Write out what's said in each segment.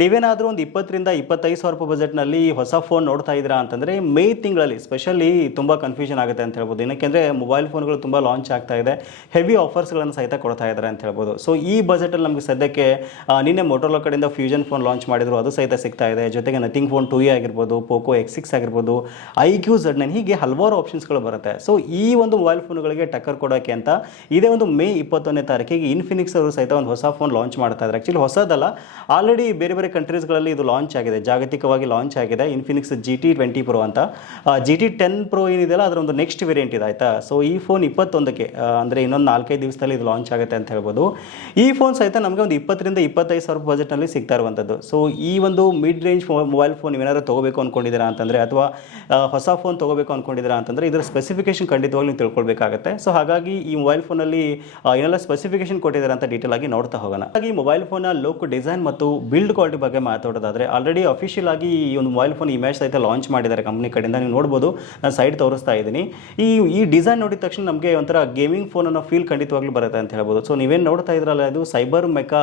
ನೀವೇನಾದರೂ ಒಂದು ಇಪ್ಪತ್ತರಿಂದ ಇಪ್ಪತ್ತೈದು ಸಾವಿರ ರೂಪಾಯಿ ಬಜೆಟ್ನಲ್ಲಿ ಹೊಸ ಫೋನ್ ನೋಡ್ತಾ ಇದ್ದೀರಾ ಅಂತಂದರೆ ಮೇ ತಿಂಗಳಲ್ಲಿ ಸ್ಪೆಷಲಿ ತುಂಬ ಕನ್ಫ್ಯೂಷನ್ ಆಗುತ್ತೆ ಅಂತ ಹೇಳ್ಬೋದು. ಏನಕ್ಕೆಂದರೆ ಮೊಬೈಲ್ ಫೋನ್ಗಳು ತುಂಬ ಲಾಂಚ್ ಆಗ್ತಾ ಇದೆ. ಹೆವಿ ಆಫರ್ಸ್ಗಳನ್ನು ಸಹಿತ ಕೊಡ್ತಾ ಇದ್ದಾರೆ ಅಂತ ಹೇಳ್ಬೋದು. ಸೊ ಈ ಬಜೆಟಲ್ಲಿ ನಮಗೆ ಸದ್ಯಕ್ಕೆ ನಿನ್ನೆ ಮೊಟೋಲೋ ಕಡೆಯಿಂದ ಫ್ಯೂಷನ್ ಫೋನ್ ಲಾಂಚ್ ಮಾಡಿದ್ರು. ಅದು ಸಹಿತ ಸಿಗ್ತಾ ಇದೆ. ಜೊತೆಗೆ ನಥಿಂಗ್ ಫೋನ್ ಟೂ ಎ ಆಗಿರ್ಬೋದು ಪೋಕೋ ಎಕ್ಸ್ ಸಿಕ್ಸ್ ಆಗಿರ್ಬೋದು ಐ ಕ್ಯೂ ಝಡ್ ನೈನ್ ಹೀಗೆ ಹಲವಾರು ಆಪ್ಷನ್ಸ್ಗಳು ಬರುತ್ತೆ. ಸೊ ಈ ಒಂದು ಮೊಬೈಲ್ ಫೋನ್ಗಳಿಗೆ ಟಕ್ಕರ್ ಕೊಡೋಕ್ಕೆ ಅಂತ ಇದೇ ಒಂದು ಮೇ ಇಪ್ಪತ್ತೊಂದನೇ ತಾರೀಕಿಗೆ ಇನ್ಫಿನಿಕ್ಸ್ ಅವರು ಸಹಿತ ಒಂದು ಹೊಸ ಫೋನ್ ಲಾಂಚ್ ಮಾಡ್ತಾ ಇದ್ದಾರೆ. ಆ್ಯಕ್ಚುಲಿ ಹೊಸದಲ್ಲ. ಆಲ್ರೆಡಿ ಬೇರೆ ಬೇರೆ ಕಂಟ್ರೀಸ್ಗಳಲ್ಲಿ ಇದು ಲಾಂಚ್ ಆಗಿದೆ, ಜಾಗತಿಕವಾಗಿ ಲಾಂಚ್ ಆಗಿದೆ Infinix G T twenty pro ಅಂತ. ಜಿ ಟಿ ಟೆನ್ ಪ್ರೋ ಏನಿದೆಯಲ್ಲ, ಅದರ ಒಂದು ನೆಕ್ಸ್ಟ್ ವೇರಿಯಂಟ್ ಇದೆ, ಆಯಿತಾ? ಸೊ ಈ ಫೋನ್ ಇಪ್ಪತ್ತೊಂದಕ್ಕೆ ಅಂದರೆ ಇನ್ನೊಂದು ನಾಲ್ಕೈದು ದಿವಸದಲ್ಲಿ ಇದು ಲಾಂಚ್ ಆಗುತ್ತೆ ಅಂತ ಹೇಳ್ಬೋದು. ಈ ಫೋನ್ ಸಹಿತ ನಮಗೆ ಒಂದು ಇಪ್ಪತ್ತರಿಂದ ಇಪ್ಪತ್ತೈದು ಸಾವಿರ ಬಜೆಟ್ನಲ್ಲಿ ಸಿಗ್ತಾ ಇರುವಂಥದ್ದು. ಸೊ ಈ ಒಂದು ಮಿಡ್ ರೇಂಜ್ ಮೊಬೈಲ್ ಫೋನ್ ಏನಾದರೂ ತೊಗೋಬೇಕು ಅಂದ್ಕೊಂಡಿದ್ದೀರಾ ಅಂತಂದರೆ, ಅಥವಾ ಹೊಸ ಫೋನ್ ತೊಗೋಬೇಕು ಅಂದ್ಕೊಂಡಿದ್ದೀರಾ ಅಂತಂದರೆ, ಇದರ ಸ್ಪೆಸಿಫಿಕೇಶನ್ ಖಂಡಿತವಾಗಿ ನೀವು ತಿಳ್ಕೊಳ್ಬೇಕಾಗತ್ತೆ. ಸೊ ಹಾಗಾಗಿ ಈ ಮೊಬೈಲ್ ಫೋನಲ್ಲಿ ಏನೆಲ್ಲ ಸ್ಪೆಸಿಫಿಕೇಶನ್ ಕೊಟ್ಟಿದ್ದಾರೆ ಅಂತ ಡೀಟೇಲ್ ಆಗಿ ನೋಡ್ತಾ ಹೋಗೋಣ. ಹಾಗಾಗಿ ಮೊಬೈಲ್ ಫೋನ್ನ ಲುಕ್ ಡಿಸೈನ್ ಮತ್ತು ಬಿಲ್ಡ್ ಕ್ವಾಲಿಟಿ ಬಗ್ಗೆ ಮಾತಾಡೋದಾದರೆ ಆಲ್ರೆಡಿ ಅಫಿಷಿಯಲ್ ಆಗಿ ಈ ಒಂದು ಮೊಬೈಲ್ ಫೋನ್ ಇಮೇಜ್ ಸಹಿತ ಲಾಂಚ್ ಮಾಡಿದ್ದಾರೆ ಕಂಪ್ನಿ ಕಡೆಯಿಂದ. ನೀವು ನೋಡ್ಬೋದು, ನಾನು ಸೈಡ್ ತೋರಿಸ್ತಾ ಇದ್ದೀನಿ. ಈ ಈ ಡಿಸೈನ್ ನೋಡಿದ ತಕ್ಷಣ ನಮಗೆ ಒಂಥರ ಗೇಮಿಂಗ್ ಫೋನ್ ಅನ್ನೋ ಫೀಲ್ ಖಂಡಿತವಾಗ್ಲೂ ಬರುತ್ತೆ ಅಂತ ಹೇಳ್ಬೋದು. ಸೊ ನೀವೇನು ನೋಡ್ತಾ ಇದ್ರಲ್ಲ ಅದು ಸೈಬರ್ ಮೆಕಾ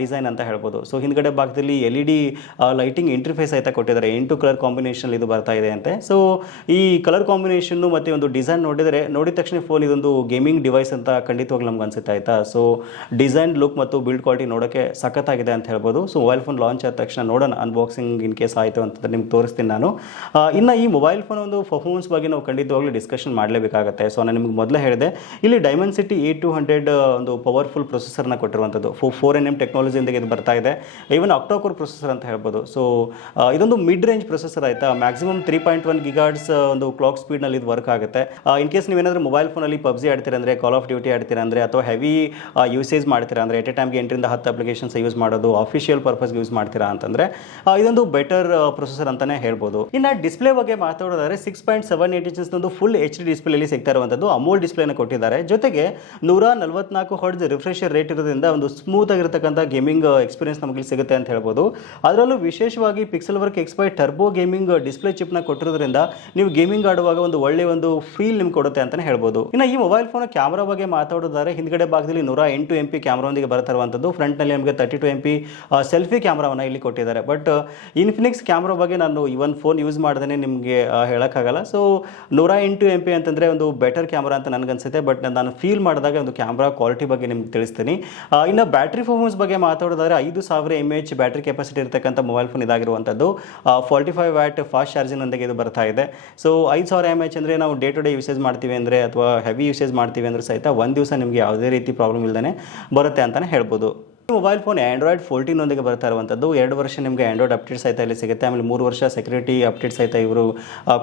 ಡಿಸೈನ್ ಅಂತ ಹೇಳ್ಬೋದು. ಸೊ ಹಿಂದ್ಗಡೆ ಭಾಗದಲ್ಲಿ L E D lighting interface ಸಹಿತ ಕೊಟ್ಟಿದ್ದಾರೆ. ಎಂಟು ಕಲರ್ ಕಾಂಬಿನೇಷನ್ ಇದು ಬರ್ತಾ ಇದೆ ಅಂತೆ. ಸೊ ಈ ಕಲರ್ ಕಾಂಬಿನೇಷನ್ನು ಮತ್ತು ಒಂದು ಡಿಸೈನ್ ನೋಡಿದರೆ, ನೋಡಿದ ತಕ್ಷಣ ಫೋನ್ ಇದೊಂದು ಗೇಮಿಂಗ್ ಡಿವೈಸ್ ಅಂತ ಖಂಡಿತವಾಗ್ಲೂ ನಮ್ಗೆ ಅನ್ಸುತ್ತೆ, ಆಯ್ತಾ? ಸೊ ಡಿಸೈನ್ ಲುಕ್ ಮತ್ತು ಬಿಲ್ಡ್ ಕ್ವಾಲಿಟಿ ನೋಡೋಕ್ಕೆ ಸಖತ್ತಾಗಿದೆ ಅಂತ ಹೇಳ್ಬೋದು. ಸೊ ಮೊಬೈಲ್ ಫೋನ್ ಲಾಂಚ್ ಆದ ತಕ್ಷಣ ನೋಡೋಣ ಅನ್ಬಾಕ್ಸಿಂಗ್ ಇನ್ ಕೇಸ್ ಆಯಿತು ಅಂತಂದ್ರೆ ನಿಮ್ಗೆ ತೋರಿಸ್ತೀನಿ ನಾನು. ಇನ್ನು ಈ ಮೊಬೈಲ್ ಫೋನ್ ಒಂದು ಪರ್ಫಾರ್ಮೆನ್ಸ್ ಬಗ್ಗೆ ನಾವು ಖಂಡಿತವಾಗ್ಲೂ ಡಿಸ್ಕಷನ್ ಮಾಡಲೇಬೇಕಾಗುತ್ತೆ. ಸೊ ನಾನು ನಿಮ್ಗೆ ಮೊದಲೇ ಹೇಳಿದೆ, ಇಲ್ಲಿ ಡೈಮಂಡ್ ಸಿಟಿ ಟು ಹಂಡ್ರೆಡ್ ಒಂದು ಪವರ್ಫುಲ್ ಪ್ರೊಸೆಸರ್ನ ಕೊಟ್ಟಿರುವಂಥದ್ದು. ಫೋ ಫೋರ್ ಎನ್ ಎಂ ಟೆಕ್ನಾಲಜಿಯಿಂದ ಇದು ಬರ್ತಾ ಇದೆ. ಈವನ್ ಅಕ್ಟೋಕೋರ್ ಪ್ರೊಸೆಸರ್ ಅಂತ ಹೇಳ್ಬೋದು. ಸೊ ಇದೊಂದು ಮಿಡ್ ರೇಂಜ್ ಪ್ರೊಸೆಸರ್ ಆಯಿತಾ maximum three point one gigahertz ಒಂದು ಕ್ಲಾಕ್ ಸ್ಪೀಡ್ನಲ್ಲಿ ಇದು ವರ್ಕ್ ಆಗುತ್ತೆ. ಇನ್ ಕೇಸ್ ನೀವೇನಾದರೂ ಮೊಬೈಲ್ ಫೋನಲ್ಲಿ ಪಬ್ಜಿ ಆಡ್ತೀರಾ ಅಂದರೆ ಕಾಲ್ ಆಫ್ ಡ್ಯೂಟಿ ಆಡ್ತೀರಾ ಅಂದರೆ, ಅಥವಾ ಹೆವಿ ಯೂಸೇಜ್ ಮಾಡ್ತೀರಾ ಅಂದರೆ ಎಟ್ ಎ ಟೈಮ್ಗೆ ಎಂಟರಿಂದ ಹತ್ತು ಅಪ್ಲಿಕೇಶನ್ಸ್ ಯೂಸ್ ಮಾಡೋದು ಅಫಿಷಿಯಲ್ ಪರ್ಪಸ್ಗೆ ಯೂಸ್ ಮಾಡ್ತೀರಾ ಅಂತಂದ್ರೆ ಇದೊಂದು ಬೆಟರ್ ಪ್ರೊಸೆಸರ್ ಅಂತಾನೆ ಹೇಳ್ಬೋದು. ಇನ್ನು ಡಿಸ್ಪ್ಲೇ ಬಗ್ಗೆ ಮಾತಾಡೋದಾದ್ರೆ ಸಿಕ್ಸ್ ಪಾಯಿಂಟ್ ಸೆವೆನ್ ಏಟ್ ಒಂದು ಫುಲ್ ಎಚ್ ಡಿ ಡಿಸ್ಪ್ಲೇಲಿ ಸಿಗ್ತಾ ಇರುವಂಥದ್ದು. ಅಮೋಲ್ ಡಿಸ್ಪ್ಲೇನ ಕೊಟ್ಟಿದ್ದಾರೆ. ಜೊತೆಗೆ ನೂರ ನಲ್ವತ್ನಾಲ್ಕು ಹೊಡೆದ ರಿಫ್ರೆಶರ್ ರೇಟ್ ಇರೋದ್ರಿಂದ ಒಂದು ಸ್ಮೂತ್ ಆಗಿರತಕ್ಕಂಥ ಗೇಮಿಂಗ್ ಎಕ್ಸ್ಪೀರಿಯನ್ಸ್ ನಮಗೆ ಸಿಗುತ್ತೆ ಅಂತ ಹೇಳ್ಬೋದು. ಅದರಲ್ಲೂ ವಿಶೇಷವಾಗಿ ಪಿಕ್ಸೆಲ್ ವರ್ಕ್ ಎಕ್ಸ್ಪೈ ಟರ್ಬೋ ಗೇಮಿಂಗ್ ಡಿಸ್ಪ್ಲೇ ಚಿಪ್ನ ಕೊಟ್ಟಿರೋದ್ರಿಂದ ನೀವು ಗೇಮಿಂಗ್ ಆಡುವಾಗ ಒಂದು ಒಳ್ಳೆ ಒಂದು ಫೀಲ್ ನಿಮ್ಗೆ ಕೊಡುತ್ತೆ ಅಂತಲೇ ಹೇಳ್ಬೋದು. ಇನ್ನು ಈ ಮೊಬೈಲ್ ಫೋನ್ ಕ್ಯಾಮರಾ ಬಗ್ಗೆ ಮಾತಾಡೋದಾದ್ರೆ ಹಿಂದ್ಗಡೆ ಭಾಗದಲ್ಲಿ ನೂರ ಎಂಟು ಎಂ ಪಿ ಕ್ಯಾಮ್ರಾದೊಂದಿಗೆ ಬರ್ತಾ ಇರುವಂಥದ್ದು ಫ್ರಂಟ್ನಲ್ಲಿ ನಮಗೆ thirty two M P selfie ಕ್ಯಾಮ್ರಾವನ್ನು ಇಲ್ಲಿ ಕೊಟ್ಟಿದ್ದಾರೆ. ಬಟ್ ಇನ್ಫಿನಿಕ್ಸ್ ಕ್ಯಾಮ್ರಾ ಬಗ್ಗೆ ನಾನು ಇವನ್ ಫೋನ್ ಯೂಸ್ ಮಾಡ್ದೇ ನಿಮಗೆ ಹೇಳೋಕ್ಕಾಗಲ್ಲ. ಸೊ ನೂರ ಎಂಟು ಎಂ ಪಿ ಅಂತಂದರೆ ಒಂದು ಬೆಟರ್ ಕ್ಯಾಮ್ರಾ ಅಂತ ನನಗನ್ಸುತ್ತೆ. ಬಟ್ ನಾನು ಫೀಲ್ ಮಾಡಿದಾಗ ಒಂದು ಕ್ಯಾಮ್ರಾ ಕ್ವಾಲಿಟಿ ಬಗ್ಗೆ ನಿಮ್ಗೆ ತಿಳಿಸ್ತೀನಿ. ಇನ್ನು ಬ್ಯಾಟ್ರಿ ಪರ್ಫಾರ್ಮೆನ್ಸ್ ಬಗ್ಗೆ ಮಾತಾಡೋದಾದ್ರೆ ಐದು ಸಾವಿರ ಎಂ ಎಚ್ ಬ್ಯಾಟ್ರಿ ಕೆಪಾಸಿಟಿ ಇರತಕ್ಕಂಥ ಮೊಬೈಲ್ ಫೋನ್ ಇದಾಗಿರುವಂಥದ್ದು. ಫಾರ್ಟಿ ಫೈವ್ ವ್ಯಾಟ್ ಫಾಸ್ಟ್ ಚಾರ್ಜಿಂಗ್ನೊಂದಿಗೆ ಇದು ಬರ್ತಾ ಇದೆ. ಸೊ ಐದು ಸಾವಿರ ಎಂ ಎಚ್ ಅಂದರೆ ನಾವು ಡೇ ಟು ಡೇ ಯೂಸೇಜ್ ಮಾಡ್ತೀವಿ ಅಂದರೆ ಅಥವಾ ಹೆವಿ ಯೂಸೇಜ್ ಮಾಡ್ತೀವಿ ಅಂದರೆ ಸಹಿತ ಒಂದು ದಿವಸ ನಿಮಗೆ ಯಾವುದೇ ರೀತಿ ಪ್ರಾಬ್ಲಮ್ ಇಲ್ಲದೇ ಬರುತ್ತೆ ಅಂತಲೇ ಹೇಳ್ಬೋದು. ಮೊಬೈಲ್ ಫೋನ್ ಆ್ಯಂಡ್ರಾಯ್ಡ್ ಫೋರ್ಟೀನ್ ಒಂದಿಗೆ ಬರ್ತಾ ಇರುವಂಥದ್ದು. ಎರಡು ವರ್ಷ ನಿಮಗೆ ಆಂಡ್ರಾಯ್ಡ್ ಅಪ್ಡೇಟ್ಸ್ ಸಹಿತ ಇಲ್ಲಿ ಸಿಗುತ್ತೆ. ಆಮೇಲೆ ಮೂರು ವರ್ಷ ಸೆಕ್ಯೂರಿಟಿ ಅಪ್ಡೇಟ್ ಸಹಿತ ಇವರು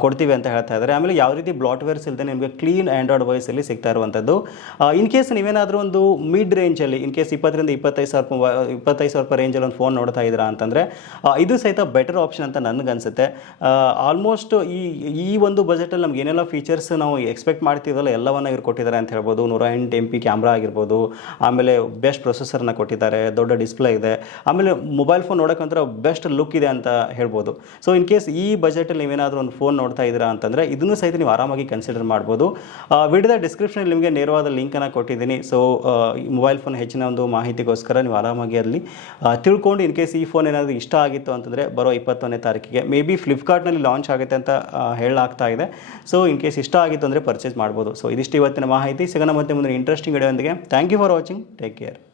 ಕೊಡ್ತೀವಿ ಅಂತ ಹೇಳ್ತಾ ಇದ್ದಾರೆ ಆಮೇಲೆ ಯಾವ ರೀತಿ ಬ್ಲಾಟ್ವೇರ್ಸ್ ಇಲ್ಲದೆ ನಿಮಗೆ ಕ್ಲೀನ್ ಆ್ಯಂಡ್ರಾಯ್ಡ್ ವಾಯ್ಸಲ್ಲಿ ಸಿಗ್ತಾ ಇರುವಂಥದ್ದು. ಇನ್ ಕೇಸ್ ನೀವೇನಾದರೂ ಒಂದು ಮಿಡ್ ರೇಂಜಲ್ಲಿ ಇನ್ ಕೇಸ್ ಇಪ್ಪತ್ತರಿಂದ ಇಪ್ಪತ್ತೈದು ಸಾವಿರ ರೂಪಾಯಿ ಇಪ್ಪತ್ತೈದು ಸಾವಿರ ರೂಪಾಯಿ ರೇಂಜಲ್ಲಿ ಒಂದು ಫೋನ್ ನೋಡ್ತಾ ಇದ್ದೀರಾ ಅಂತಂದರೆ ಇದು ಸಹಿತ ಬೆಟರ್ ಆಪ್ಷನ್ ಅಂತ ನನಗನ್ಸುತ್ತೆ. ಆಲ್ಮೋಸ್ಟ್ ಈ ಈ ಒಂದು ಬಜೆಟಲ್ಲಿ ನಮ್ಗೆ ಏನೆಲ್ಲ ಫೀಚರ್ಸ್ ನಾವು ಎಕ್ಸ್ಪೆಕ್ಟ್ ಮಾಡ್ತೀವಲ್ಲ ಎಲ್ಲವನ್ನ ಇವ್ರು ಕೊಟ್ಟಿದ್ದಾರೆ ಅಂತ ಹೇಳ್ಬೋದು. ನೂರ ಎಂಟು ಎಂ ಪಿ ಕ್ಯಾಮ್ರಾ ಆಗಿರ್ಬೋದು. ಆಮೇಲೆ ಬೆಸ್ಟ್ ಪ್ರೊಸೆಸರ್ನ ಕೊಟ್ಟಿದ್ದಾರೆ. ದೊಡ್ಡ ಡಿಸ್ಪ್ಲೇ ಇದೆ. ಆಮೇಲೆ ಮೊಬೈಲ್ ಫೋನ್ ನೋಡೋಕ್ಕಂತರ ಬೆಸ್ಟ್ ಲುಕ್ ಇದೆ ಅಂತ ಹೇಳ್ಬೋದು. ಸೊ ಇನ್ ಕೇಸ್ ಈ ಬಜೆಟಲ್ಲಿ ನೀವೇನಾದರೂ ಒಂದು ಫೋನ್ ನೋಡ್ತಾ ಇದ್ದೀರಾ ಅಂತಂದರೆ, ಇದನ್ನು ಸಹಿತ ನೀವು ಆರಾಮಾಗಿ ಕನ್ಸಿಡರ್ ಮಾಡ್ಬೋದು. ವಿಡಿಯೋದ ಡಿಸ್ಕ್ರಿಪ್ಷನಲ್ಲಿ ನಿಮಗೆ ನೇರವಾದ ಲಿಂಕನ್ನು ಕೊಟ್ಟಿದ್ದೀನಿ. ಸೊ ಮೊಬೈಲ್ ಫೋನ್ ಹೆಚ್ಚಿನ ಒಂದು ಮಾಹಿತಿಗೋಸ್ಕರ ನೀವು ಆರಾಮಾಗಿ ಅಲ್ಲಿ ತಿಳ್ಕೊಂಡು ಇನ್ ಕೇಸ್ ಈ ಫೋನ್ ಏನಾದರೂ ಇಷ್ಟ ಆಗಿತ್ತು ಅಂತಂದರೆ, ಬರೋ ಇಪ್ಪತ್ತೊಂದನೇ ತಾರೀಕಿಗೆ. ಮೇ ಬಿ ಫ್ಲಿಪ್ಕಾರ್ಟ್ನಲ್ಲಿ ಲಾಂಚ್ ಆಗುತ್ತೆ ಅಂತ ಹೇಳಲಾಗ್ತಾ ಇದೆ. ಸೊ ಇನ್ ಕೇಸ್ ಇಷ್ಟ ಆಗಿತ್ತು ಅಂದರೆ ಪರ್ಚೇಸ್ ಮಾಡ್ಬೋದು. ಸೊ ಇದಿಷ್ಟು ಇವತ್ತಿನ ಮಾಹಿತಿ. ಸಿಗೋಣ ಮತ್ತೆ ಮುಂದೆ interesting ವಿಡಿಯೋದೊಂದಿಗೆ thank you for watching take care